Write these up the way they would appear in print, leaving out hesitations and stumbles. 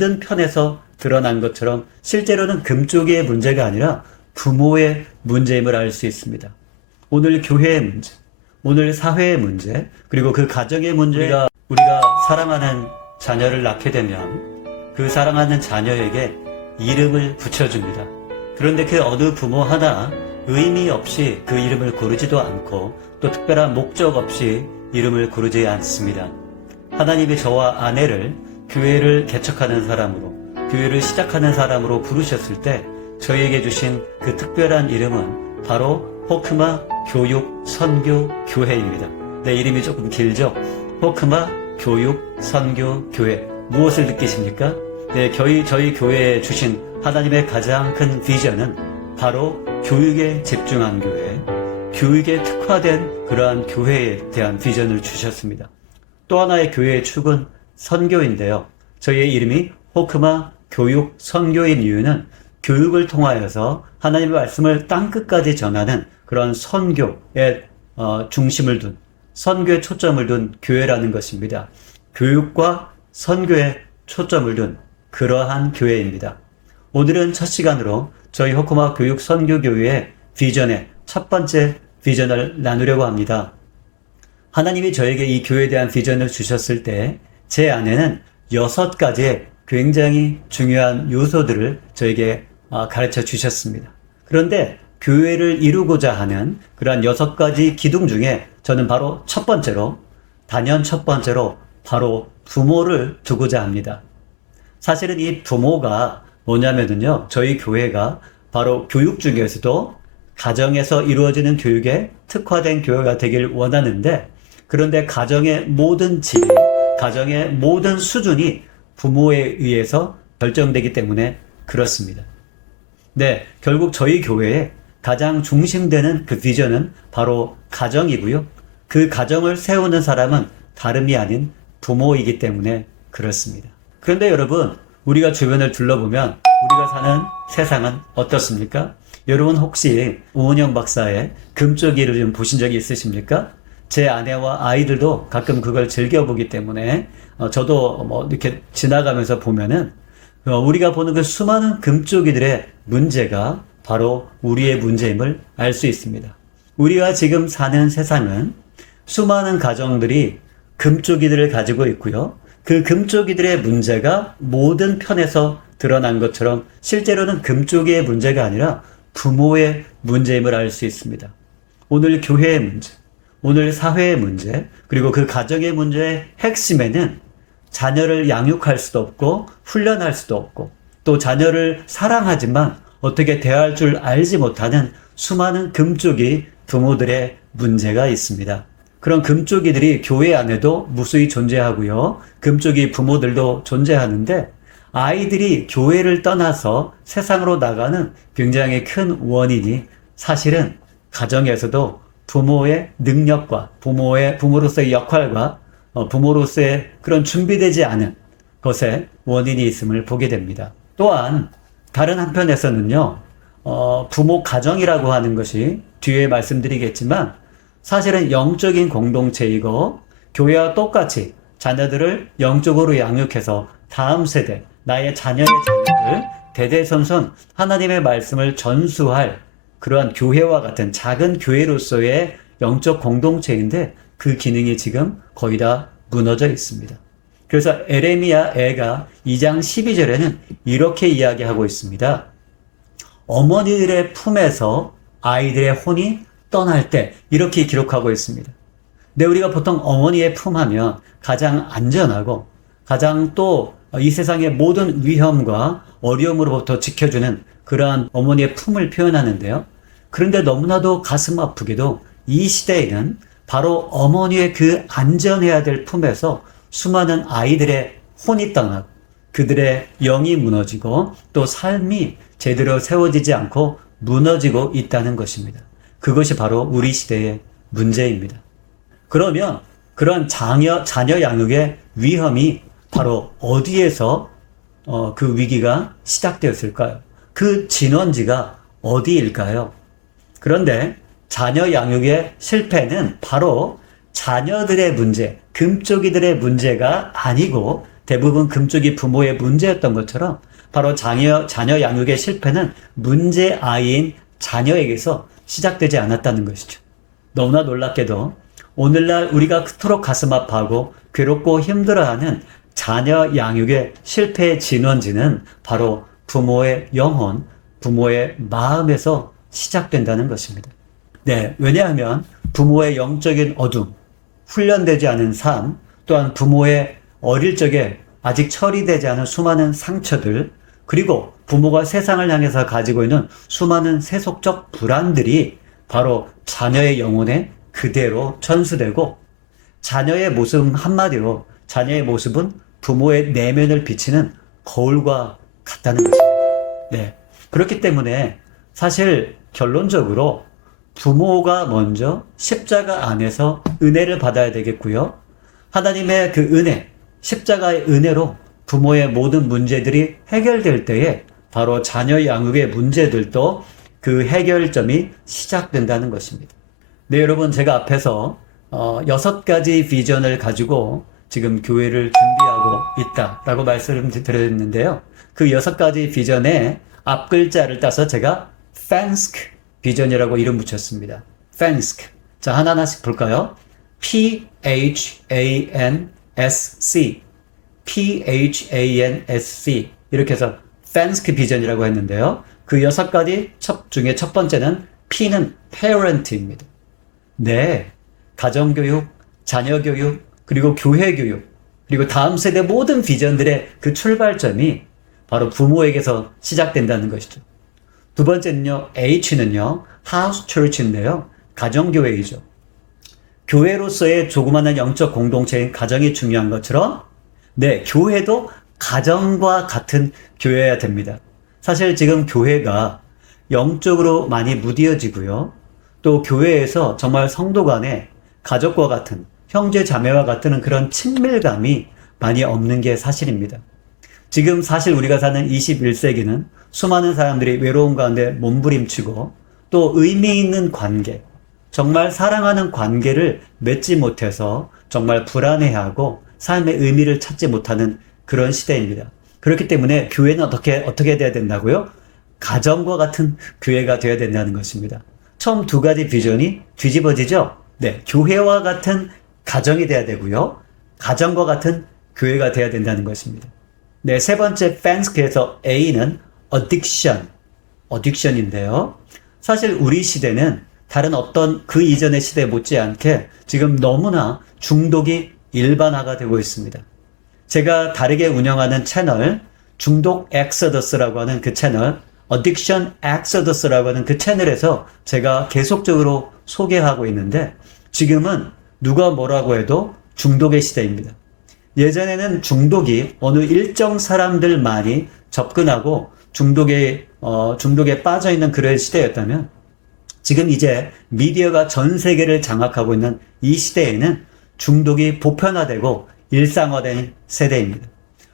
모든 편에서 드러난 것처럼 실제로는 금쪽이의 문제가 아니라 부모의 문제임을 알 수 있습니다. 오늘 교회의 문제, 오늘 사회의 문제, 그리고 그 가정의 문제, 우리가 사랑하는 자녀를 낳게 되면 그 사랑하는 자녀에게 이름을 붙여줍니다. 그런데 그 어느 부모 하나 의미 없이 그 이름을 고르지도 않고 또 특별한 목적 없이 이름을 고르지 않습니다. 하나님이 저와 아내를 교회를 개척하는 사람으로, 교회를 시작하는 사람으로 부르셨을 때 저희에게 주신 그 특별한 이름은 바로 호크마 교육 선교 교회입니다. 내 이름이 조금 길죠? 호크마 교육 선교 교회. 무엇을 느끼십니까? 네, 저희 교회에 주신 하나님의 가장 큰 비전은 바로 교육에 집중한 교회, 교육에 특화된 그러한 교회에 대한 비전을 주셨습니다. 또 하나의 교회의 축은 선교인데요. 저희의 이름이 호크마 교육 선교인 이유는 교육을 통하여서 하나님의 말씀을 땅끝까지 전하는 그런 선교에 중심을 둔, 선교에 초점을 둔 교회라는 것입니다. 교육과 선교에 초점을 둔 그러한 교회입니다. 오늘은 첫 시간으로 저희 호크마 교육 선교교회의 비전의 첫 번째 비전을 나누려고 합니다. 하나님이 저에게 이 교회에 대한 비전을 주셨을 때 제 안에는 6가지의 굉장히 중요한 요소들을 저에게 가르쳐 주셨습니다. 그런데 교회를 이루고자 하는 그러한 6가지 기둥 중에 저는 바로 첫 번째로 바로 부모를 두고자 합니다. 사실은 이 부모가 뭐냐면요, 저희 교회가 바로 교육 중에서도 가정에서 이루어지는 교육에 특화된 교회가 되길 원하는데, 그런데 가정의 모든 질, 가정의 모든 수준이 부모에 의해서 결정되기 때문에 그렇습니다. 네, 결국 저희 교회에 가장 중심되는 그 비전은 바로 가정이고요. 그 가정을 세우는 사람은 다름이 아닌 부모이기 때문에 그렇습니다. 그런데 여러분, 우리가 주변을 둘러보면 우리가 사는 세상은 어떻습니까? 여러분 혹시 오은영 박사의 금쪽이를 좀 보신 적이 있으십니까? 제 아내와 아이들도 가끔 그걸 즐겨보기 때문에 저도 이렇게 지나가면서 보면은 우리가 보는 그 수많은 금쪽이들의 문제가 바로 우리의 문제임을 알 수 있습니다. 우리가 지금 사는 세상은 수많은 가정들이 금쪽이들을 가지고 있고요. 그 금쪽이들의 문제가 모든 편에서 드러난 것처럼 실제로는 금쪽이의 문제가 아니라 부모의 문제임을 알 수 있습니다. 오늘 교회의 문제, 오늘 사회의 문제, 그리고 그 가정의 문제의 핵심에는 자녀를 양육할 수도 없고 훈련할 수도 없고 또 자녀를 사랑하지만 어떻게 대할 줄 알지 못하는 수많은 금쪽이 부모들의 문제가 있습니다. 그런 금쪽이들이 교회 안에도 무수히 존재하고요. 금쪽이 부모들도 존재하는데 아이들이 교회를 떠나서 세상으로 나가는 굉장히 큰 원인이 사실은 가정에서도 부모의 능력과 부모로서의 역할과 부모로서의 그런 준비되지 않은 것에 원인이 있음을 보게 됩니다. 또한 다른 한편에서는요, 부모 가정이라고 하는 것이 뒤에 말씀드리겠지만 사실은 영적인 공동체이고 교회와 똑같이 자녀들을 영적으로 양육해서 다음 세대, 나의 자녀의 자녀들 대대손손 하나님의 말씀을 전수할 그러한 교회와 같은 작은 교회로서의 영적 공동체인데 그 기능이 지금 거의 다 무너져 있습니다. 그래서 에레미야 애가 2장 12절에는 이렇게 이야기하고 있습니다. 어머니들의 품에서 아이들의 혼이 떠날 때, 이렇게 기록하고 있습니다. 근데 우리가 보통 어머니의 품 하면 가장 안전하고 가장 또 이 세상의 모든 위험과 어려움으로부터 지켜주는 그러한 어머니의 품을 표현하는데요. 그런데 너무나도 가슴 아프게도 이 시대에는 바로 어머니의 그 안전해야 될 품에서 수많은 아이들의 혼이 떠나고 그들의 영이 무너지고 또 삶이 제대로 세워지지 않고 무너지고 있다는 것입니다. 그것이 바로 우리 시대의 문제입니다. 그러면 그런 자녀 양육의 위험이 바로 어디에서 그 위기가 시작되었을까요? 그 진원지가 어디일까요? 그런데 자녀 양육의 실패는 바로 자녀들의 문제, 금쪽이들의 문제가 아니고 대부분 금쪽이 부모의 문제였던 것처럼 바로 자녀 양육의 실패는 문제 아이인 자녀에게서 시작되지 않았다는 것이죠. 너무나 놀랍게도 오늘날 우리가 그토록 가슴 아파하고 괴롭고 힘들어하는 자녀 양육의 실패의 진원지는 바로 부모의 영혼, 부모의 마음에서 시작된다는 것입니다. 네, 왜냐하면 부모의 영적인 어둠, 훈련되지 않은 삶, 또한 부모의 어릴 적에 아직 처리되지 않은 수많은 상처들, 그리고 부모가 세상을 향해서 가지고 있는 수많은 세속적 불안들이 바로 자녀의 영혼에 그대로 전수되고, 자녀의 모습 한마디로 자녀의 모습은 부모의 내면을 비치는 거울과 같다는 것입니다. 네. 그렇기 때문에 사실 결론적으로 부모가 먼저 십자가 안에서 은혜를 받아야 되겠고요. 하나님의 그 은혜, 십자가의 은혜로 부모의 모든 문제들이 해결될 때에 바로 자녀 양육의 문제들도 그 해결점이 시작된다는 것입니다. 네, 여러분, 제가 앞에서 6가지 비전을 가지고 지금 교회를 준비하고 있다라고 말씀을 드렸는데요. 그 6가지 비전의 앞글자를 따서 제가 FANSK 비전이라고 이름 붙였습니다. FANSK. 자, 하나하나씩 볼까요? PHANSC. PHANSC. 이렇게 해서 FANSK 비전이라고 했는데요. 그 6가지 중에 첫 번째는 P는 Parent입니다. 네. 가정교육, 자녀교육, 그리고 교회교육, 그리고 다음 세대 모든 비전들의 그 출발점이 바로 부모에게서 시작된다는 것이죠. 두 번째는요, H는요, House Church인데요. 가정교회이죠. 교회로서의 조그마한 영적 공동체인 가정이 중요한 것처럼, 네, 교회도 가정과 같은 교회여야 됩니다. 사실 지금 교회가 영적으로 많이 무뎌지고요. 또 교회에서 정말 성도 간에 가족과 같은, 형제 자매와 같은 그런 친밀감이 많이 없는 게 사실입니다. 지금 사실 우리가 사는 21세기는 수많은 사람들이 외로움 가운데 몸부림치고 또 의미 있는 관계, 정말 사랑하는 관계를 맺지 못해서 정말 불안해하고 삶의 의미를 찾지 못하는 그런 시대입니다. 그렇기 때문에 교회는 어떻게 돼야 된다고요? 가정과 같은 교회가 되어야 된다는 것입니다. 처음 2가지 비전이 뒤집어지죠? 네, 교회와 같은 가정이 돼야 되고요. 가정과 같은 교회가 돼야 된다는 것입니다. 네, 세 번째 FANSK에서 A는 Addiction인데요. 사실 우리 시대는 다른 어떤 그 이전의 시대 못지않게 지금 너무나 중독이 일반화가 되고 있습니다. 제가 다르게 운영하는 채널, 중독 엑서더스라고 하는 그 채널, Addiction Exodus라고 하는 그 채널에서 제가 계속적으로 소개하고 있는데, 지금은 누가 뭐라고 해도 중독의 시대입니다. 예전에는 중독이 어느 일정 사람들만이 접근하고 중독에 빠져 있는 그런 시대였다면, 지금 이제 미디어가 전 세계를 장악하고 있는 이 시대에는 중독이 보편화되고 일상화된 세대입니다.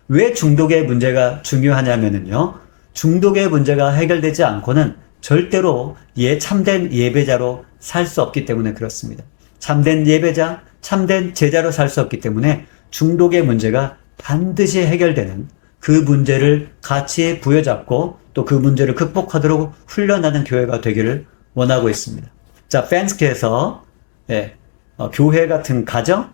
왜 중독의 문제가 중요하냐면요, 중독의 문제가 해결되지 않고는 절대로 참된 예배자로 살 수 없기 때문에 그렇습니다. 참된 예배자, 참된 제자로 살 수 없기 때문에 중독의 문제가 반드시 해결되는, 그 문제를 같이 부여잡고 또 그 문제를 극복하도록 훈련하는 교회가 되기를 원하고 있습니다. 자, FANSK에서 교회 같은 가정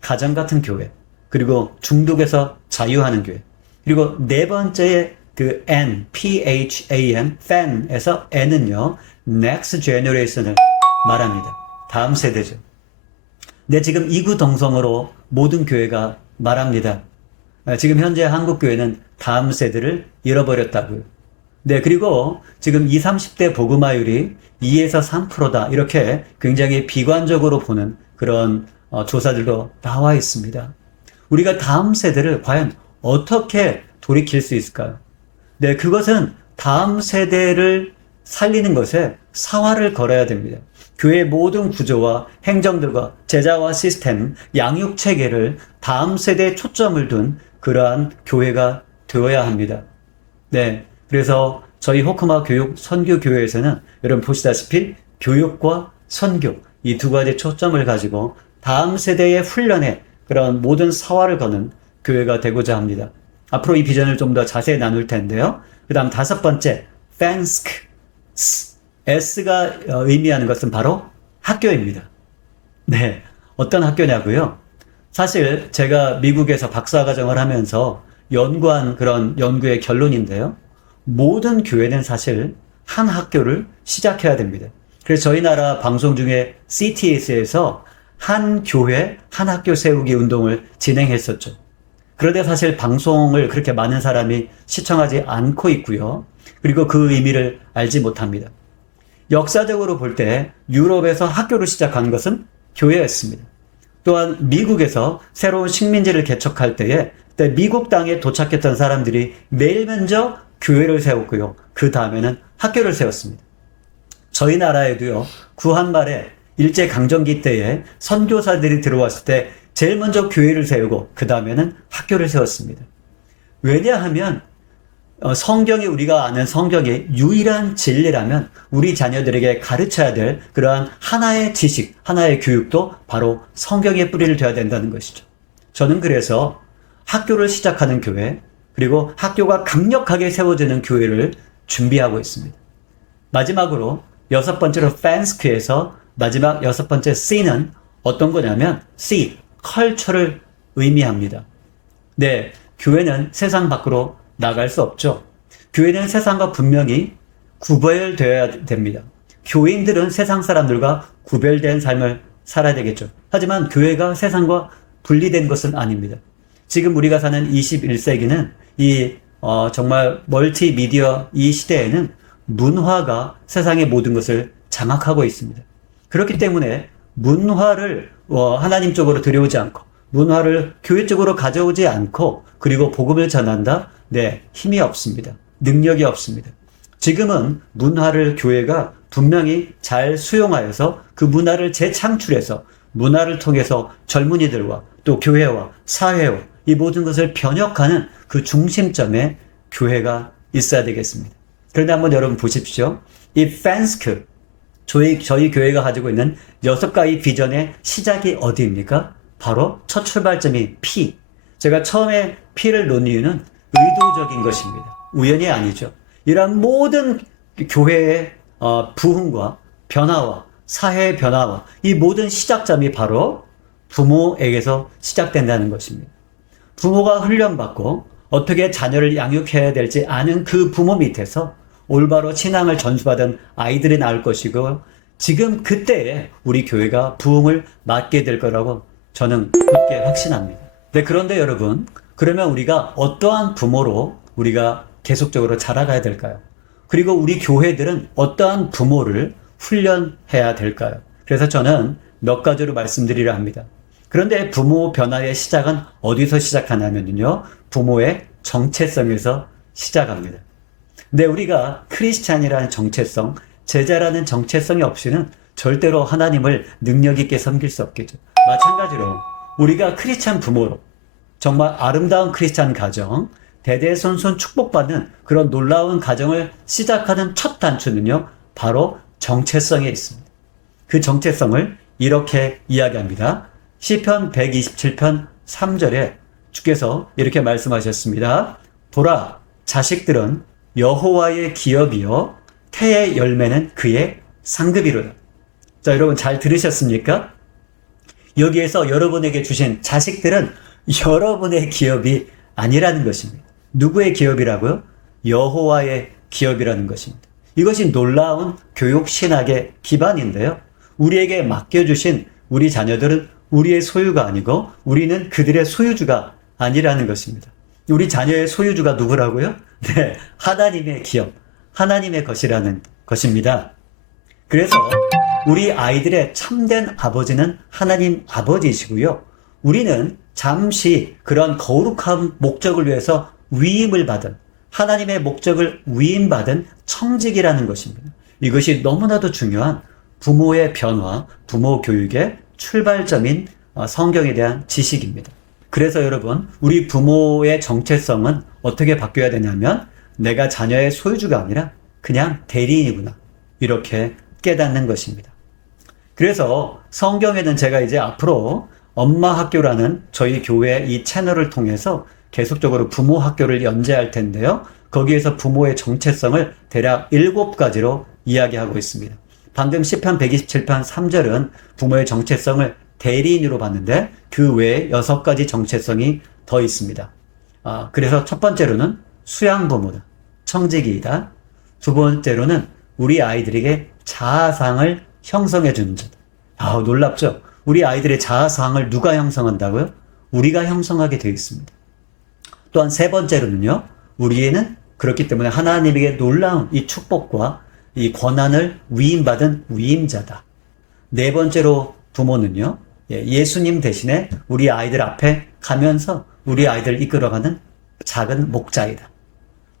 같은 교회, 그리고 중독에서 자유하는 교회, 그리고 네 번째의 그 N, PHAN, FAN에서 N은요, Next Generation을 말합니다. 다음 세대죠. 네, 지금 이구동성으로 모든 교회가 말합니다. 지금 현재 한국 교회는 다음 세대를 잃어버렸다고요. 네, 그리고 지금 20, 30대 복음화율이 2에서 3%다. 이렇게 굉장히 비관적으로 보는 그런 조사들도 나와 있습니다. 우리가 다음 세대를 과연 어떻게 돌이킬 수 있을까요? 네, 그것은 다음 세대를 살리는 것에 사활을 걸어야 됩니다. 교회의 모든 구조와 행정들과 제자와 시스템, 양육 체계를 다음 세대에 초점을 둔 그러한 교회가 되어야 합니다. 네, 그래서 저희 호크마 교육 선교교회에서는 여러분 보시다시피 교육과 선교, 이 두 가지 초점을 가지고 다음 세대의 훈련에 그런 모든 사활을 거는 교회가 되고자 합니다. 앞으로 이 비전을 좀 더 자세히 나눌 텐데요. 그 다음 5번째, FANSK. S가 의미하는 것은 바로 학교입니다. 네, 어떤 학교냐고요? 사실 제가 미국에서 박사과정을 하면서 연구한 그런 연구의 결론인데요. 모든 교회는 사실 한 학교를 시작해야 됩니다. 그래서 저희 나라 방송 중에 CTS에서 한 교회, 한 학교 세우기 운동을 진행했었죠. 그런데 사실 방송을 그렇게 많은 사람이 시청하지 않고 있고요. 그리고 그 의미를 알지 못합니다. 역사적으로 볼 때 유럽에서 학교를 시작한 것은 교회였습니다. 또한 미국에서 새로운 식민지를 개척할 때에 그때 미국 땅에 도착했던 사람들이 매일 먼저 교회를 세웠고요. 그 다음에는 학교를 세웠습니다. 저희 나라에도요, 구한말에 일제강점기 때에 선교사들이 들어왔을 때 제일 먼저 교회를 세우고 그 다음에는 학교를 세웠습니다. 왜냐하면 성경이, 우리가 아는 성경의 유일한 진리라면 우리 자녀들에게 가르쳐야 될 그러한 하나의 지식, 하나의 교육도 바로 성경의 뿌리를 둬야 된다는 것이죠. 저는 그래서 학교를 시작하는 교회, 그리고 학교가 강력하게 세워지는 교회를 준비하고 있습니다. 마지막으로 6번째로 FANSK에서 마지막 6번째 C는 어떤 거냐면 C, 컬처를 의미합니다. 네, 교회는 세상 밖으로 나갈 수 없죠. 교회는 세상과 분명히 구별되어야 됩니다. 교인들은 세상 사람들과 구별된 삶을 살아야 되겠죠. 하지만 교회가 세상과 분리된 것은 아닙니다. 지금 우리가 사는 21세기는 정말 멀티미디어 이 시대에는 문화가 세상의 모든 것을 장악하고 있습니다. 그렇기 때문에 문화를 하나님 쪽으로 들여오지 않고, 문화를 교회 쪽으로 가져오지 않고, 그리고 복음을 전한다? 네, 힘이 없습니다. 능력이 없습니다. 지금은 문화를 교회가 분명히 잘 수용하여서 그 문화를 재창출해서 문화를 통해서 젊은이들과 또 교회와 사회와 이 모든 것을 변혁하는 그 중심점에 교회가 있어야 되겠습니다. 그런데 한번 여러분 보십시오. 이 FANSK, 저희 교회가 가지고 있는 6가지 비전의 시작이 어디입니까? 바로 첫 출발점이 P. 제가 처음에 P를 놓은 이유는 의도적인 것입니다. 우연이 아니죠. 이러한 모든 교회의 부흥과 변화와 사회의 변화와 이 모든 시작점이 바로 부모에게서 시작된다는 것입니다. 부모가 훈련받고 어떻게 자녀를 양육해야 될지 아는 그 부모 밑에서 올바로 신앙을 전수받은 아이들이 나올 것이고, 지금 그때에 우리 교회가 부흥을 맞게 될 거라고 저는 굳게 확신합니다. 네, 그런데 여러분, 그러면 우리가 어떠한 부모로 우리가 계속적으로 자라가야 될까요? 그리고 우리 교회들은 어떠한 부모를 훈련해야 될까요? 그래서 저는 몇 가지로 말씀드리려 합니다. 그런데 부모 변화의 시작은 어디서 시작하냐면요, 부모의 정체성에서 시작합니다. 근데 우리가 크리스찬이라는 정체성, 제자라는 정체성이 없이는 절대로 하나님을 능력 있게 섬길 수 없겠죠. 마찬가지로 우리가 크리스찬 부모로 정말 아름다운 크리스찬 가정, 대대손손 축복받는 그런 놀라운 가정을 시작하는 첫 단추는요, 바로 정체성에 있습니다. 그 정체성을 이렇게 이야기합니다. 시편 127편 3절에 주께서 이렇게 말씀하셨습니다. 보라, 자식들은 여호와의 기업이요 태의 열매는 그의 상급이로다. 자, 여러분 잘 들으셨습니까? 여기에서 여러분에게 주신 자식들은 여러분의 기업이 아니라는 것입니다. 누구의 기업이라고요? 여호와의 기업이라는 것입니다. 이것이 놀라운 교육 신학의 기반인데요. 우리에게 맡겨주신 우리 자녀들은 우리의 소유가 아니고 우리는 그들의 소유주가 아니라는 것입니다. 우리 자녀의 소유주가 누구라고요? 네, 하나님의 기업, 하나님의 것이라는 것입니다. 그래서 우리 아이들의 참된 아버지는 하나님 아버지이시고요. 우리는 잠시 그런 거룩한 목적을 위해서 위임을 받은, 하나님의 목적을 위임받은 청직이라는 것입니다. 이것이 너무나도 중요한 부모의 변화, 부모 교육의 출발점인 성경에 대한 지식입니다. 그래서 여러분, 우리 부모의 정체성은 어떻게 바뀌어야 되냐면 내가 자녀의 소유주가 아니라 그냥 대리인이구나, 이렇게 깨닫는 것입니다. 그래서 성경에는 제가 이제 앞으로 엄마 학교라는 저희 교회 이 채널을 통해서 계속적으로 부모 학교를 연재할 텐데요. 거기에서 부모의 정체성을 대략 7가지로 이야기하고 있습니다. 방금 시편 127편 3절은 부모의 정체성을 대리인으로 봤는데 그 외에 6가지 정체성이 더 있습니다. 그래서 첫 번째로는 수양부모다. 청지기이다. 두 번째로는 우리 아이들에게 자아상을 형성해 주는 자다. 놀랍죠? 우리 아이들의 자아상을 누가 형성한다고요? 우리가 형성하게 되어 있습니다. 또한 세 번째로는요, 우리에는 그렇기 때문에 하나님에게 놀라운 이 축복과 이 권한을 위임받은 위임자다. 네 번째로 부모는요, 예수님 대신에 우리 아이들 앞에 가면서 우리 아이들을 이끌어가는 작은 목자이다.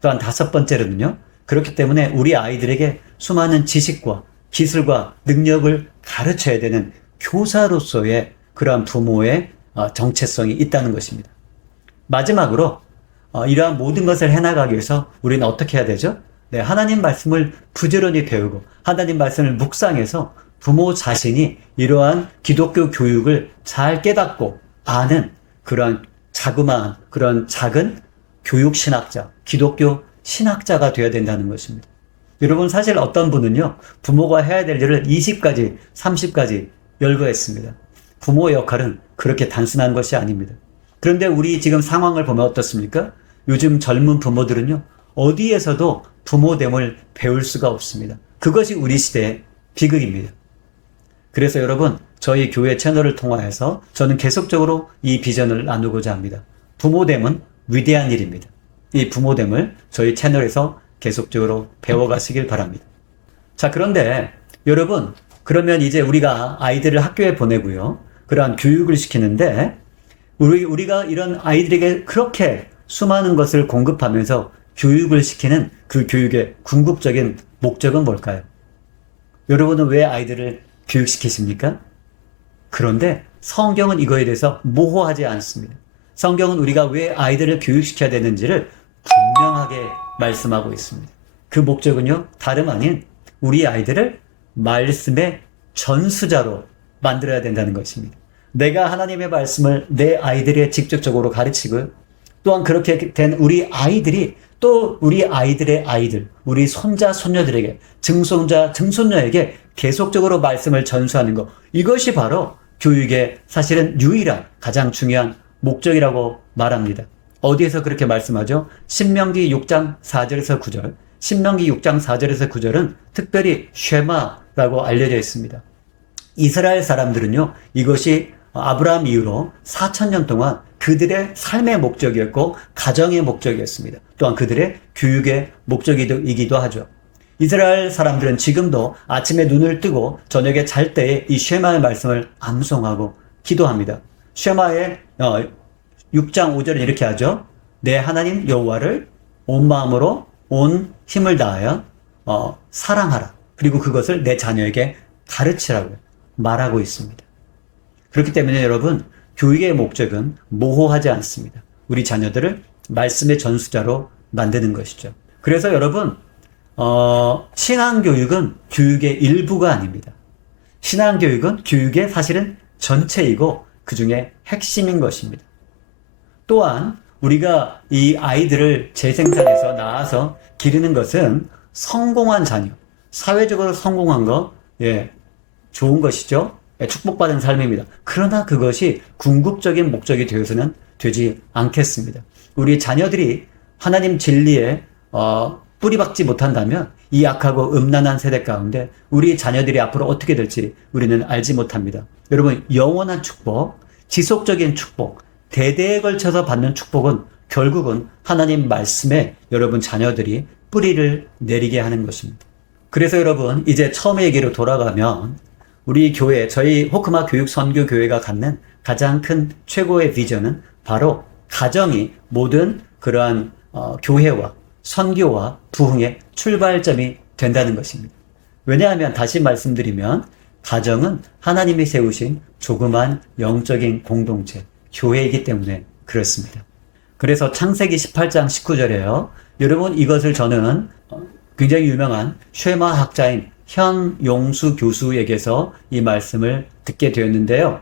또한 다섯 번째로는요, 그렇기 때문에 우리 아이들에게 수많은 지식과 기술과 능력을 가르쳐야 되는 교사로서의 그러한 부모의 정체성이 있다는 것입니다. 마지막으로 이러한 모든 것을 해나가기 위해서 우리는 어떻게 해야 되죠? 하나님 말씀을 부지런히 배우고 하나님 말씀을 묵상해서 부모 자신이 이러한 기독교 교육을 잘 깨닫고 아는 그러한 자그마한 그런 작은 교육신학자, 기독교 신학자가 되어야 된다는 것입니다. 여러분, 사실 어떤 분은요, 부모가 해야 될 일을 20가지, 30가지 열거했습니다. 부모의 역할은 그렇게 단순한 것이 아닙니다. 그런데 우리 지금 상황을 보면 어떻습니까? 요즘 젊은 부모들은요, 어디에서도 부모됨을 배울 수가 없습니다. 그것이 우리 시대의 비극입니다. 그래서 여러분, 저희 교회 채널을 통하여서 저는 계속적으로 이 비전을 나누고자 합니다. 부모됨은 위대한 일입니다. 이 부모됨을 저희 채널에서 계속적으로 배워가시길 바랍니다. 자, 그런데 여러분, 그러면 이제 우리가 아이들을 학교에 보내고요, 그러한 교육을 시키는데 우리가 이런 아이들에게 그렇게 수많은 것을 공급하면서 교육을 시키는 그 교육의 궁극적인 목적은 뭘까요? 여러분은 왜 아이들을 교육시키십니까? 그런데 성경은 이거에 대해서 모호하지 않습니다. 성경은 우리가 왜 아이들을 교육시켜야 되는지를 분명하게 말씀하고 있습니다. 그 목적은요, 다름 아닌 우리 아이들을 말씀의 전수자로 만들어야 된다는 것입니다. 내가 하나님의 말씀을 내 아이들에게 직접적으로 가르치고요, 또한 그렇게 된 우리 아이들이 또 우리 아이들의 아이들, 우리 손자, 손녀들에게, 증손자, 증손녀에게 계속적으로 말씀을 전수하는 것, 이것이 바로 교육의 사실은 유일한 가장 중요한 목적이라고 말합니다. 어디에서 그렇게 말씀하죠? 신명기 6장 4절에서 9절. 신명기 6장 4절에서 9절은 특별히 쉐마라고 알려져 있습니다. 이스라엘 사람들은요, 이것이 아브라함 이후로 4,000년 동안 그들의 삶의 목적이었고 가정의 목적이었습니다. 또한 그들의 교육의 목적이기도 하죠. 이스라엘 사람들은 지금도 아침에 눈을 뜨고 저녁에 잘 때에 이 쉐마의 말씀을 암송하고 기도합니다. 쉐마의 6장 5절은 이렇게 하죠. 내 하나님 여호와를 온 마음으로 온 힘을 다하여 사랑하라. 그리고 그것을 내 자녀에게 가르치라고 말하고 있습니다. 그렇기 때문에 여러분, 교육의 목적은 모호하지 않습니다. 우리 자녀들을 말씀의 전수자로 만드는 것이죠. 그래서 여러분, 신앙교육은 교육의 일부가 아닙니다. 신앙교육은 교육의 사실은 전체이고 그 중에 핵심인 것입니다. 또한 우리가 이 아이들을 재생산해서 낳아서 기르는 것은 성공한 자녀, 사회적으로 성공한 거, 좋은 것이죠. 축복받은 삶입니다. 그러나 그것이 궁극적인 목적이 되어서는 되지 않겠습니다. 우리 자녀들이 하나님 진리에 뿌리박지 못한다면 이 악하고 음란한 세대 가운데 우리 자녀들이 앞으로 어떻게 될지 우리는 알지 못합니다. 여러분, 영원한 축복, 지속적인 축복, 대대에 걸쳐서 받는 축복은 결국은 하나님 말씀에 여러분 자녀들이 뿌리를 내리게 하는 것입니다. 그래서 여러분, 이제 처음의 얘기로 돌아가면 우리 교회, 저희 호크마 교육 선교 교회가 갖는 가장 큰 최고의 비전은 바로 가정이 모든 그러한 교회와 선교와 부흥의 출발점이 된다는 것입니다. 왜냐하면 다시 말씀드리면 가정은 하나님이 세우신 조그만 영적인 공동체, 교회이기 때문에 그렇습니다. 그래서 창세기 18장 19절에요. 여러분, 이것을 저는 굉장히 유명한 쉐마 학자인 현용수 교수에게서 이 말씀을 듣게 되었는데요.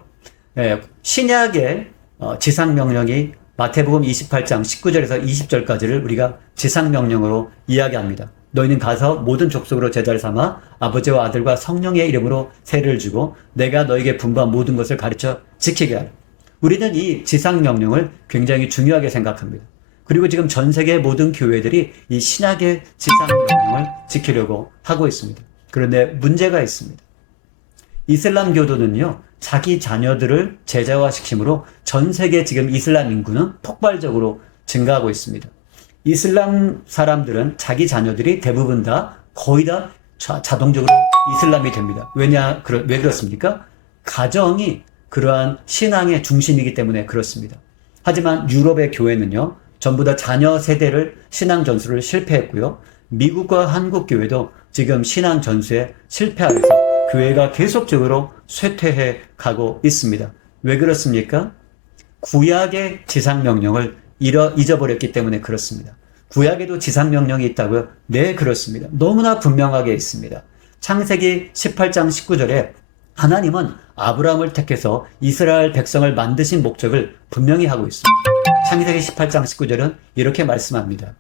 신약의 지상명령이 마태복음 28장 19절에서 20절까지를 우리가 지상명령으로 이야기합니다. 너희는 가서 모든 족속으로 제자를 삼아 아버지와 아들과 성령의 이름으로 세례를 주고 내가 너에게 분부한 모든 것을 가르쳐 지키게 하라. 우리는 이 지상명령을 굉장히 중요하게 생각합니다. 그리고 지금 전 세계 모든 교회들이 이 신약의 지상명령을 지키려고 하고 있습니다. 그런데 문제가 있습니다. 이슬람교도는요, 자기 자녀들을 제자화시킴으로 전 세계 지금 이슬람 인구는 폭발적으로 증가하고 있습니다. 이슬람 사람들은 자기 자녀들이 대부분 다 거의 다 자동적으로 이슬람이 됩니다. 왜 그렇습니까? 가정이 그러한 신앙의 중심이기 때문에 그렇습니다. 하지만 유럽의 교회는요, 전부 다 자녀 세대를 신앙 전수를 실패했고요. 미국과 한국 교회도 지금 신앙 전수에 실패하여서 교회가 계속적으로 쇠퇴해 가고 있습니다. 왜 그렇습니까? 구약의 지상명령을 잊어버렸기 때문에 그렇습니다. 구약에도 지상명령이 있다고요? 네, 그렇습니다. 너무나 분명하게 있습니다. 창세기 18장 19절에 하나님은 아브라함을 택해서 이스라엘 백성을 만드신 목적을 분명히 하고 있습니다. 창세기 18장 19절은 이렇게 말씀합니다.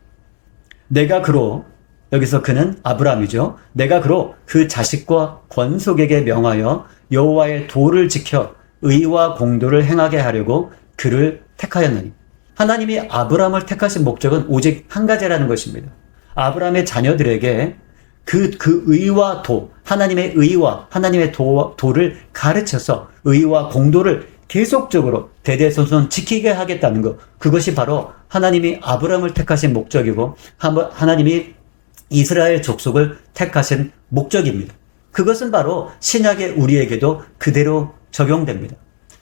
내가 그로, 여기서 그는 아브라함이죠. 내가 그로 그 자식과 권속에게 명하여 여호와의 도를 지켜 의와 공도를 행하게 하려고 그를 택하였느니. 하나님이 아브라함을 택하신 목적은 오직 한 가지라는 것입니다. 아브라함의 자녀들에게 그 의와 도, 하나님의 의와 하나님의 도를 가르쳐서 의와 공도를 계속적으로 대대손손 지키게 하겠다는 것. 그것이 바로 하나님이 아브라함을 택하신 목적이고 하나님이 이스라엘 족속을 택하신 목적입니다. 그것은 바로 신약의 우리에게도 그대로 적용됩니다.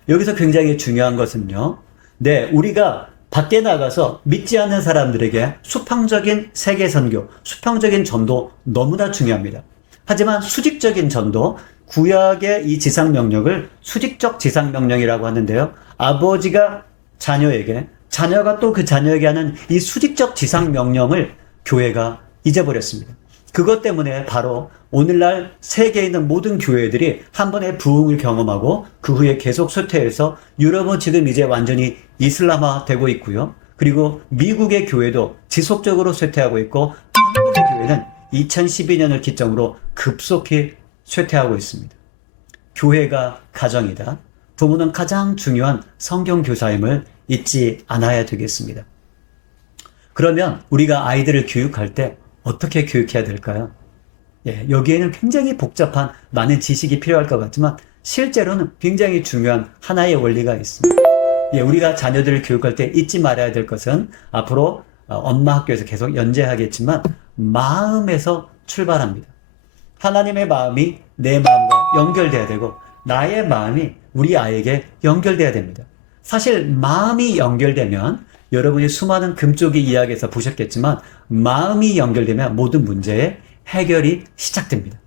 여기서 굉장히 중요한 것은요. 네, 우리가 밖에 나가서 믿지 않는 사람들에게 수평적인 세계 선교, 수평적인 전도 너무나 중요합니다. 하지만 수직적인 전도, 구약의 이 지상명령을 수직적 지상명령이라고 하는데요. 아버지가 자녀에게, 자녀가 또 그 자녀에게 하는 이 수직적 지상명령을 교회가 잊어버렸습니다. 그것 때문에 바로 오늘날 세계에 있는 모든 교회들이 한 번의 부흥을 경험하고 그 후에 계속 쇠퇴해서 유럽은 지금 이제 완전히 이슬람화 되고 있고요. 그리고 미국의 교회도 지속적으로 쇠퇴하고 있고 한국의 교회는 2012년을 기점으로 급속히 쇠퇴하고 있습니다. 교회가 가정이다. 부모는 가장 중요한 성경 교사임을 잊지 않아야 되겠습니다. 그러면 우리가 아이들을 교육할 때 어떻게 교육해야 될까요? 여기에는 굉장히 복잡한 많은 지식이 필요할 것 같지만 실제로는 굉장히 중요한 하나의 원리가 있습니다. 우리가 자녀들을 교육할 때 잊지 말아야 될 것은 앞으로 엄마 학교에서 계속 연재하겠지만 마음에서 출발합니다. 하나님의 마음이 내 마음과 연결돼야 되고 나의 마음이 우리 아이에게 연결돼야 됩니다. 사실 마음이 연결되면 여러분이 수많은 금쪽이 이야기에서 보셨겠지만 마음이 연결되면 모든 문제의 해결이 시작됩니다.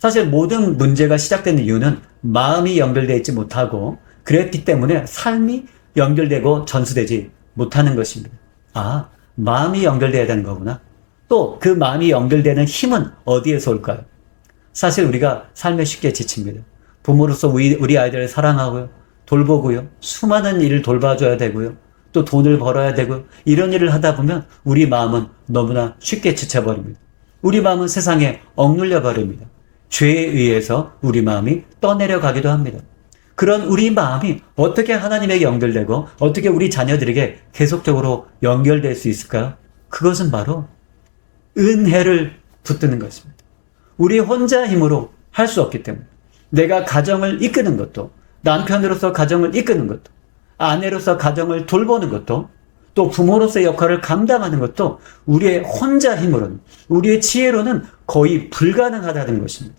사실 모든 문제가 시작되는 이유는 마음이 연결되어 있지 못하고 그랬기 때문에 삶이 연결되고 전수되지 못하는 것입니다. 아, 마음이 연결돼야 되는 거구나. 또 그 마음이 연결되는 힘은 어디에서 올까요? 사실 우리가 삶에 쉽게 지칩니다. 부모로서 우리 아이들을 사랑하고요. 돌보고요. 수많은 일을 돌봐줘야 되고요. 또 돈을 벌어야 되고 이런 일을 하다 보면 우리 마음은 너무나 쉽게 지쳐버립니다. 우리 마음은 세상에 억눌려 버립니다. 죄에 의해서 우리 마음이 떠내려가기도 합니다. 그런 우리 마음이 어떻게 하나님에게 연결되고 어떻게 우리 자녀들에게 계속적으로 연결될 수 있을까요? 그것은 바로 은혜를 붙드는 것입니다. 우리 혼자 힘으로 할 수 없기 때문에 내가 가정을 이끄는 것도 남편으로서 가정을 이끄는 것도 아내로서 가정을 돌보는 것도 또 부모로서의 역할을 감당하는 것도 우리의 혼자 힘으로는 우리의 지혜로는 거의 불가능하다는 것입니다.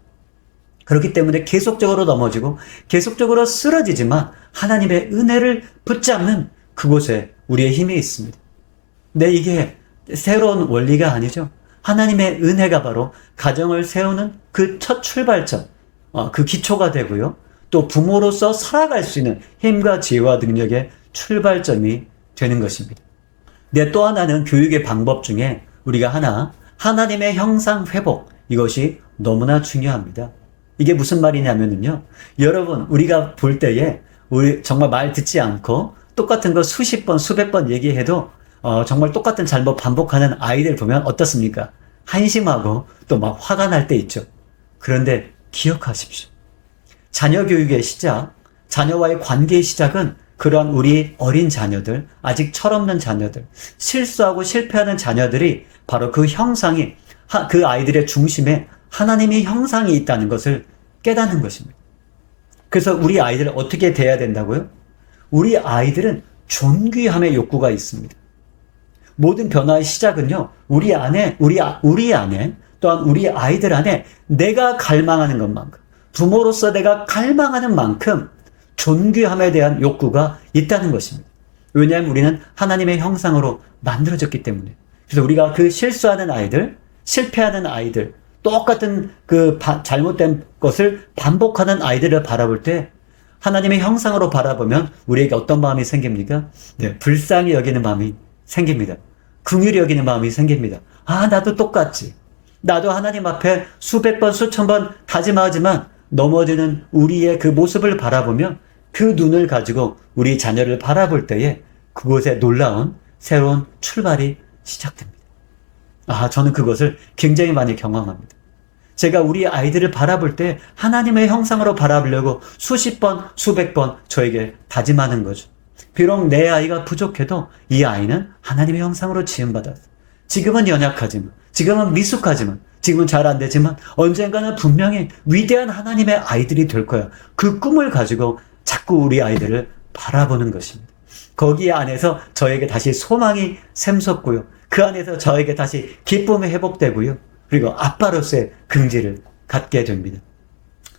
그렇기 때문에 계속적으로 넘어지고 계속적으로 쓰러지지만 하나님의 은혜를 붙잡는 그곳에 우리의 힘이 있습니다. 근데 이게 새로운 원리가 아니죠. 하나님의 은혜가 바로 가정을 세우는 그 첫 출발점, 그 기초가 되고요. 또 부모로서 살아갈 수 있는 힘과 지혜와 능력의 출발점이 되는 것입니다. 네, 또 하나는 교육의 방법 중에 우리가 하나님의 형상 회복, 이것이 너무나 중요합니다. 이게 무슨 말이냐면요. 여러분, 우리가 볼 때에 우리 정말 말 듣지 않고 똑같은 거 수십 번, 수백 번 얘기해도 정말 똑같은 잘못 반복하는 아이들 보면 어떻습니까? 한심하고 또 막 화가 날 때 있죠. 그런데 기억하십시오. 자녀 교육의 시작, 자녀와의 관계의 시작은 그런 우리 어린 자녀들, 아직 철없는 자녀들, 실수하고 실패하는 자녀들이 바로 그 형상이, 그 아이들의 중심에 하나님의 형상이 있다는 것을 깨닫는 것입니다. 그래서 우리 아이들 어떻게 돼야 된다고요? 우리 아이들은 존귀함의 욕구가 있습니다. 모든 변화의 시작은요, 우리 안에 또한 우리 아이들 안에 내가 갈망하는 것만큼, 부모로서 내가 갈망하는 만큼 존귀함에 대한 욕구가 있다는 것입니다. 왜냐하면 우리는 하나님의 형상으로 만들어졌기 때문에. 그래서 우리가 그 실수하는 아이들, 실패하는 아이들, 똑같은 그 잘못된 것을 반복하는 아이들을 바라볼 때 하나님의 형상으로 바라보면 우리에게 어떤 마음이 생깁니까? 네, 불쌍히 여기는 마음이 생깁니다. 긍휼히 여기는 마음이 생깁니다. 아, 나도 똑같지. 나도 하나님 앞에 수백 번, 수천 번 다짐하지만 넘어지는 우리의 그 모습을 바라보면 그 눈을 가지고 우리 자녀를 바라볼 때에 그곳에 놀라운 새로운 출발이 시작됩니다. 아, 저는 그것을 굉장히 많이 경험합니다. 제가 우리 아이들을 바라볼 때 하나님의 형상으로 바라보려고 수십 번, 수백 번 저에게 다짐하는 거죠. 비록 내 아이가 부족해도 이 아이는 하나님의 형상으로 지음받았어. 지금은 연약하지만, 지금은 미숙하지만, 지금은 잘 안 되지만 언젠가는 분명히 위대한 하나님의 아이들이 될 거야. 그 꿈을 가지고 자꾸 우리 아이들을 바라보는 것입니다. 거기 안에서 저에게 다시 소망이 샘솟고요. 그 안에서 저에게 다시 기쁨이 회복되고요. 그리고 아빠로서의 긍지를 갖게 됩니다.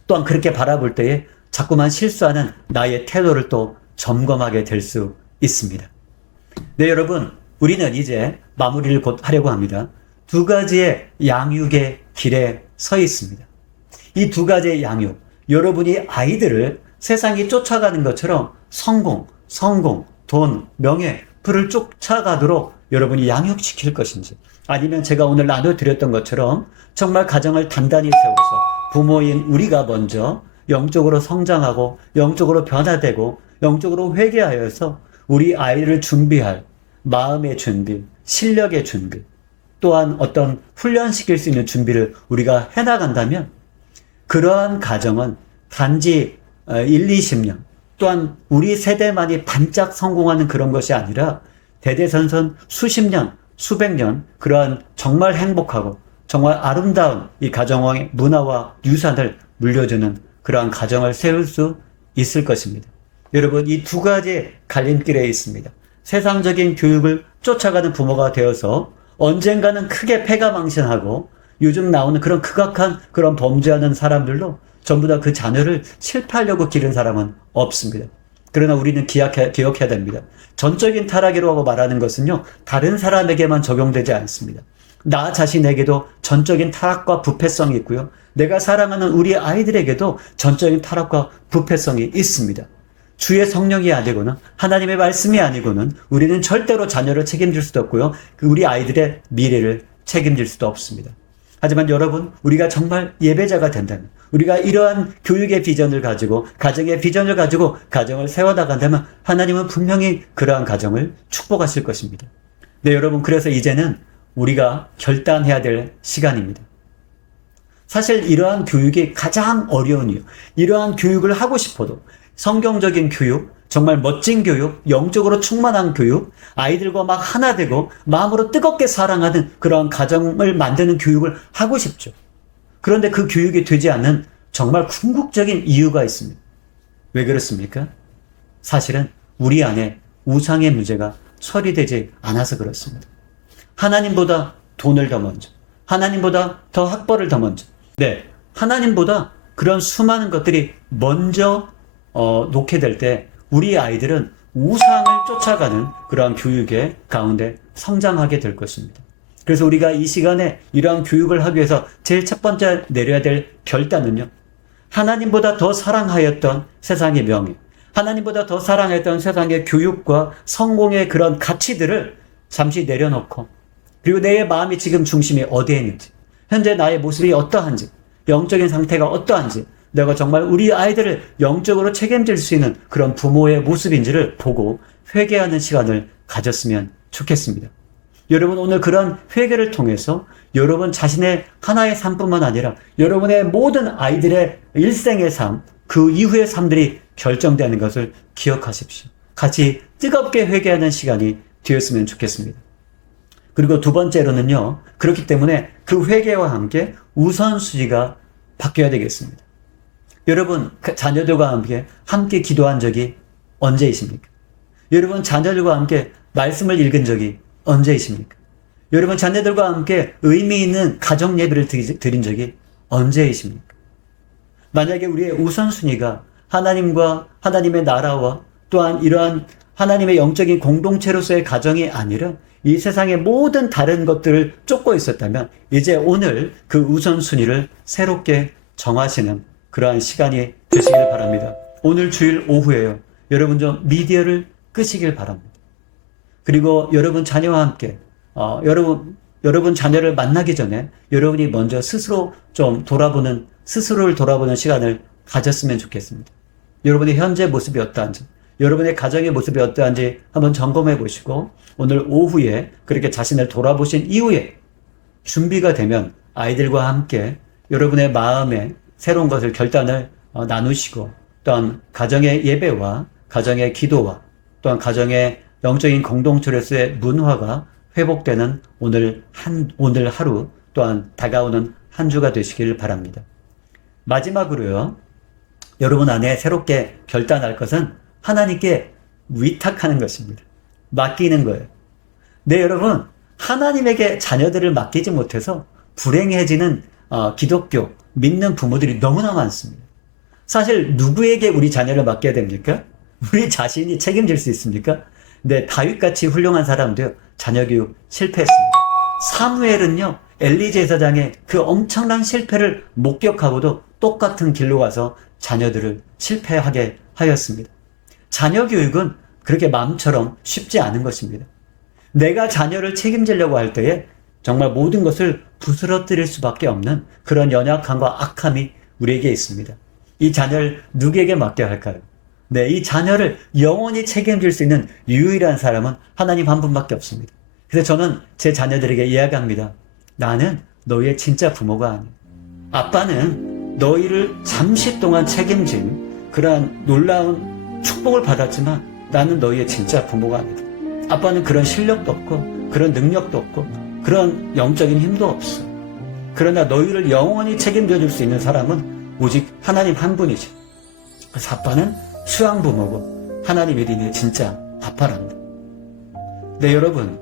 또한 그렇게 바라볼 때에 자꾸만 실수하는 나의 태도를 또 점검하게 될 수 있습니다. 네, 여러분, 우리는 이제 마무리를 곧 하려고 합니다. 두 가지의 양육의 길에 서 있습니다. 이 두 가지의 양육, 여러분이 아이들을 세상이 쫓아가는 것처럼 성공, 돈, 명예, 부를 쫓아가도록 여러분이 양육시킬 것인지, 아니면 제가 오늘 나눠드렸던 것처럼 정말 가정을 단단히 세워서 부모인 우리가 먼저 영적으로 성장하고 영적으로 변화되고 영적으로 회개하여서 우리 아이를 준비할 마음의 준비, 실력의 준비, 또한 어떤 훈련시킬 수 있는 준비를 우리가 해나간다면 그러한 가정은 단지 1, 20년, 또한 우리 세대만이 반짝 성공하는 그런 것이 아니라 대대선선 수십 년, 수백 년 그러한 정말 행복하고 정말 아름다운 이 가정의 문화와 유산을 물려주는 그러한 가정을 세울 수 있을 것입니다. 여러분, 이 두 가지 갈림길에 있습니다. 세상적인 교육을 쫓아가는 부모가 되어서 언젠가는 크게 패가망신하고 요즘 나오는 그런 극악한 그런 범죄하는 사람들로 전부 다 그 자녀를 실패하려고 기른 사람은 없습니다. 그러나 우리는 기억해야 됩니다. 전적인 타락이라고 말하는 것은요, 다른 사람에게만 적용되지 않습니다. 나 자신에게도 전적인 타락과 부패성이 있고요. 내가 사랑하는 우리 아이들에게도 전적인 타락과 부패성이 있습니다. 주의 성령이 아니고는, 하나님의 말씀이 아니고는 우리는 절대로 자녀를 책임질 수도 없고요. 우리 아이들의 미래를 책임질 수도 없습니다. 하지만 여러분, 우리가 정말 예배자가 된다면, 우리가 이러한 교육의 비전을 가지고, 가정의 비전을 가지고 가정을 세워나간다면 하나님은 분명히 그러한 가정을 축복하실 것입니다. 네, 여러분, 그래서 이제는 우리가 결단해야 될 시간입니다. 사실 이러한 교육이 가장 어려운 이유, 이러한 교육을 하고 싶어도 성경적인 교육, 정말 멋진 교육, 영적으로 충만한 교육, 아이들과 막 하나 되고 마음으로 뜨겁게 사랑하는 그런 가정을 만드는 교육을 하고 싶죠. 그런데 그 교육이 되지 않는 정말 궁극적인 이유가 있습니다. 왜 그렇습니까? 사실은 우리 안에 우상의 문제가 처리되지 않아서 그렇습니다. 하나님보다 돈을 더 먼저, 하나님보다 더 학벌을 더 먼저, 네, 하나님보다 그런 수많은 것들이 먼저 놓게 될 때 우리 아이들은 우상을 쫓아가는 그러한 교육의 가운데 성장하게 될 것입니다. 그래서 우리가 이 시간에 이러한 교육을 하기 위해서 제일 첫 번째 내려야 될 결단은요, 하나님보다 더 사랑하였던 세상의 명예, 하나님보다 더 사랑했던 세상의 교육과 성공의 그런 가치들을 잠시 내려놓고, 그리고 내 마음이 지금 중심이 어디에 있는지, 현재 나의 모습이 어떠한지, 영적인 상태가 어떠한지, 내가 정말 우리 아이들을 영적으로 책임질 수 있는 그런 부모의 모습인지를 보고 회개하는 시간을 가졌으면 좋겠습니다. 여러분, 오늘 그런 회개를 통해서 여러분 자신의 하나의 삶뿐만 아니라 여러분의 모든 아이들의 일생의 삶, 그 이후의 삶들이 결정되는 것을 기억하십시오. 같이 뜨겁게 회개하는 시간이 되었으면 좋겠습니다. 그리고 두 번째로는요, 그렇기 때문에 그 회개와 함께 우선순위가 바뀌어야 되겠습니다. 여러분, 자녀들과 함께 기도한 적이 언제이십니까? 여러분, 자녀들과 함께 말씀을 읽은 적이 언제이십니까? 여러분, 자녀들과 함께 의미 있는 가정 예배를 드린 적이 언제이십니까? 만약에 우리의 우선순위가 하나님과 하나님의 나라와 또한 이러한 하나님의 영적인 공동체로서의 가정이 아니라 이 세상의 모든 다른 것들을 쫓고 있었다면 이제 오늘 그 우선순위를 새롭게 정하시는 그러한 시간이 되시길 바랍니다. 오늘 주일 오후에요. 여러분 좀 미디어를 끄시길 바랍니다. 그리고 여러분 자녀와 함께 여러분 자녀를 만나기 전에 여러분이 먼저 스스로를 돌아보는 시간을 가졌으면 좋겠습니다. 여러분의 현재 모습이 어떠한지, 여러분의 가정의 모습이 어떠한지 한번 점검해 보시고 오늘 오후에 그렇게 자신을 돌아보신 이후에 준비가 되면 아이들과 함께 여러분의 마음에 새로운 것을 결단을 나누시고 또한 가정의 예배와 가정의 기도와 또한 가정의 영적인 공동체로서의 문화가 회복되는 오늘 하루 또한 다가오는 한 주가 되시길 바랍니다. 마지막으로요, 여러분 안에 새롭게 결단할 것은 하나님께 위탁하는 것입니다. 맡기는 거예요. 네, 여러분, 하나님에게 자녀들을 맡기지 못해서 불행해지는 기독교 믿는 부모들이 너무나 많습니다. 사실 누구에게 우리 자녀를 맡겨야 됩니까? 우리 자신이 책임질 수 있습니까? 네, 다윗같이 훌륭한 사람도요, 자녀 교육 실패했습니다. 사무엘은요, 엘리 제사장의 그 엄청난 실패를 목격하고도 똑같은 길로 가서 자녀들을 실패하게 하였습니다. 자녀 교육은 그렇게 마음처럼 쉽지 않은 것입니다. 내가 자녀를 책임지려고 할 때에 정말 모든 것을 부스러뜨릴 수밖에 없는 그런 연약함과 악함이 우리에게 있습니다. 이 자녀를 누구에게 맡겨야 할까요? 네, 이 자녀를 영원히 책임질 수 있는 유일한 사람은 하나님 한 분밖에 없습니다. 그래서 저는 제 자녀들에게 이야기합니다. 나는 너희의 진짜 부모가 아니야. 아빠는 너희를 잠시 동안 책임진 그러한 놀라운 축복을 받았지만 나는 너희의 진짜 부모가 아니다. 아빠는 그런 실력도 없고 그런 능력도 없고 그런 영적인 힘도 없어. 그러나 너희를 영원히 책임져 줄 수 있는 사람은 오직 하나님 한 분이죠. 그래서 아빠는 수양부모고 하나님이 네 진짜 아빠랍니다. 네, 여러분,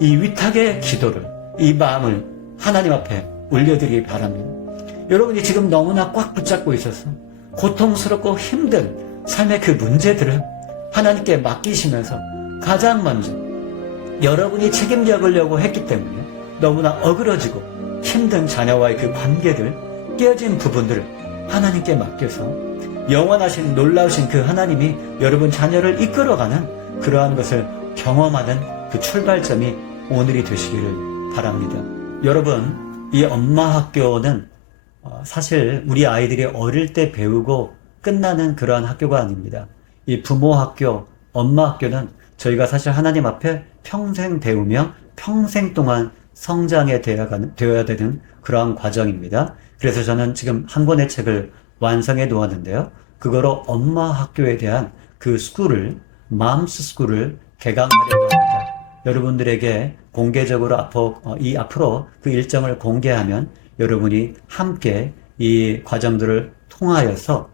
이 위탁의 기도를, 이 마음을 하나님 앞에 올려드리기 바랍니다. 여러분이 지금 너무나 꽉 붙잡고 있어서 고통스럽고 힘든 삶의 그 문제들을 하나님께 맡기시면서 가장 먼저 여러분이 책임져보려고 했기 때문에 너무나 어그러지고 힘든 자녀와의 그 관계들, 깨어진 부분들을 하나님께 맡겨서 영원하신 놀라우신 그 하나님이 여러분 자녀를 이끌어가는 그러한 것을 경험하는 그 출발점이 오늘이 되시기를 바랍니다. 여러분, 이 엄마 학교는 사실 우리 아이들이 어릴 때 배우고 끝나는 그러한 학교가 아닙니다. 이 부모 학교, 엄마 학교는 저희가 사실 하나님 앞에 평생 배우며 평생 동안 성장해 되어야 되는 그러한 과정입니다. 그래서 저는 지금 한 권의 책을 완성해 놓았는데요. 그거로 엄마 학교에 대한 그 스쿨을, 맘스 스쿨을 개강하려고 합니다. 여러분들에게 공개적으로 앞으로 그 일정을 공개하면 여러분이 함께 이 과정들을 통하여서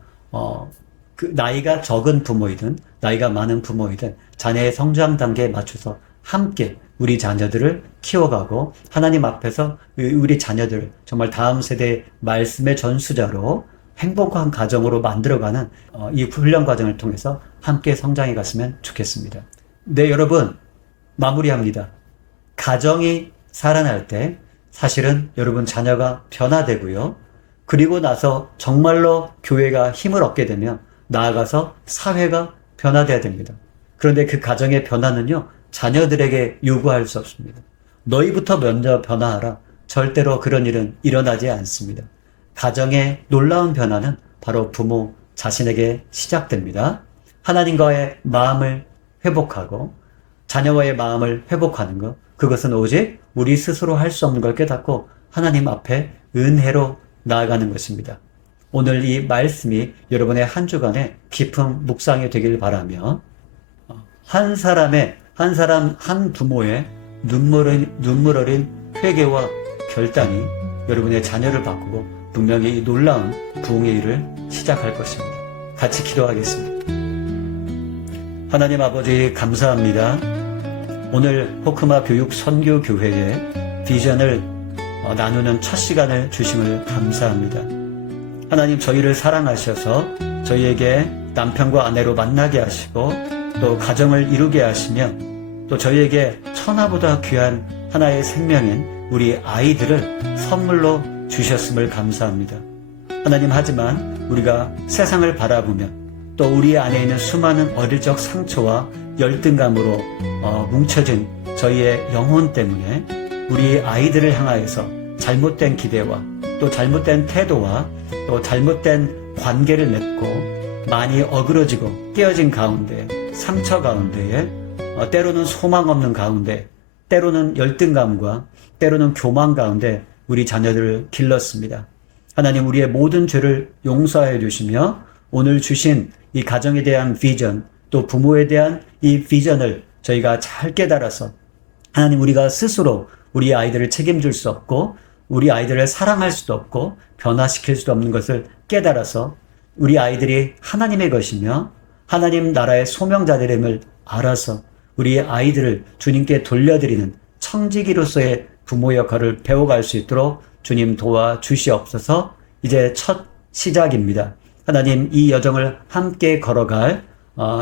그 나이가 적은 부모이든 나이가 많은 부모이든 자녀의 성장 단계에 맞춰서 함께 우리 자녀들을 키워가고 하나님 앞에서 우리 자녀들을 정말 다음 세대의 말씀의 전수자로 행복한 가정으로 만들어가는 이 훈련 과정을 통해서 함께 성장해 갔으면 좋겠습니다. 네, 여러분, 마무리합니다. 가정이 살아날 때 사실은 여러분 자녀가 변화되고요. 그리고 나서 정말로 교회가 힘을 얻게 되면 나아가서 사회가 변화돼야 됩니다. 그런데 그 가정의 변화는요, 자녀들에게 요구할 수 없습니다. 너희부터 먼저 변화하라. 절대로 그런 일은 일어나지 않습니다. 가정의 놀라운 변화는 바로 부모 자신에게 시작됩니다. 하나님과의 마음을 회복하고 자녀와의 마음을 회복하는 것, 그것은 오직 우리 스스로 할 수 없는 걸 깨닫고 하나님 앞에 은혜로 나아가는 것입니다. 오늘 이 말씀이 여러분의 한 주간의 깊은 묵상이 되길 바라며, 한 부모의 눈물 어린 회개와 결단이 여러분의 자녀를 바꾸고 분명히 이 놀라운 부흥의 일을 시작할 것입니다. 같이 기도하겠습니다. 하나님 아버지, 감사합니다. 오늘 호크마 교육 선교교회의 비전을 나누는 첫 시간을 주심을 감사합니다. 하나님, 저희를 사랑하셔서 저희에게 남편과 아내로 만나게 하시고 또 가정을 이루게 하시며 또 저희에게 천하보다 귀한 하나의 생명인 우리 아이들을 선물로 주셨음을 감사합니다. 하나님, 하지만 우리가 세상을 바라보며 또 우리 안에 있는 수많은 어릴 적 상처와 열등감으로 뭉쳐진 저희의 영혼 때문에 우리 아이들을 향하여서 잘못된 기대와 또 잘못된 태도와 또 잘못된 관계를 맺고 많이 어그러지고 깨어진 가운데, 상처 가운데에 때로는 소망 없는 가운데, 때로는 열등감과 때로는 교만 가운데 우리 자녀들을 길렀습니다. 하나님, 우리의 모든 죄를 용서해 주시며 오늘 주신 이 가정에 대한 비전, 또 부모에 대한 이 비전을 저희가 잘 깨달아서 하나님, 우리가 스스로 우리 아이들을 책임질 수 없고 우리 아이들을 사랑할 수도 없고 변화시킬 수도 없는 것을 깨달아서 우리 아이들이 하나님의 것이며 하나님 나라의 소명자들임을 알아서 우리 아이들을 주님께 돌려드리는 청지기로서의 부모 역할을 배워갈 수 있도록 주님 도와주시옵소서. 이제 첫 시작입니다. 하나님, 이 여정을 함께 걸어갈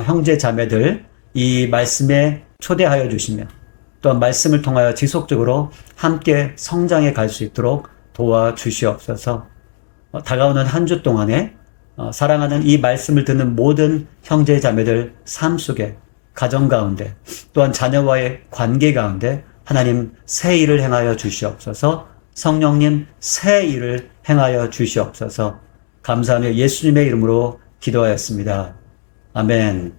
형제 자매들 이 말씀에 초대하여 주시며 또한 말씀을 통하여 지속적으로 함께 성장해 갈 수 있도록 도와주시옵소서. 다가오는 한 주 동안에 사랑하는 이 말씀을 듣는 모든 형제 자매들 삶 속에, 가정 가운데, 또한 자녀와의 관계 가운데 하나님 새 일을 행하여 주시옵소서. 성령님 새 일을 행하여 주시옵소서. 감사하며 예수님의 이름으로 기도하였습니다. 아멘.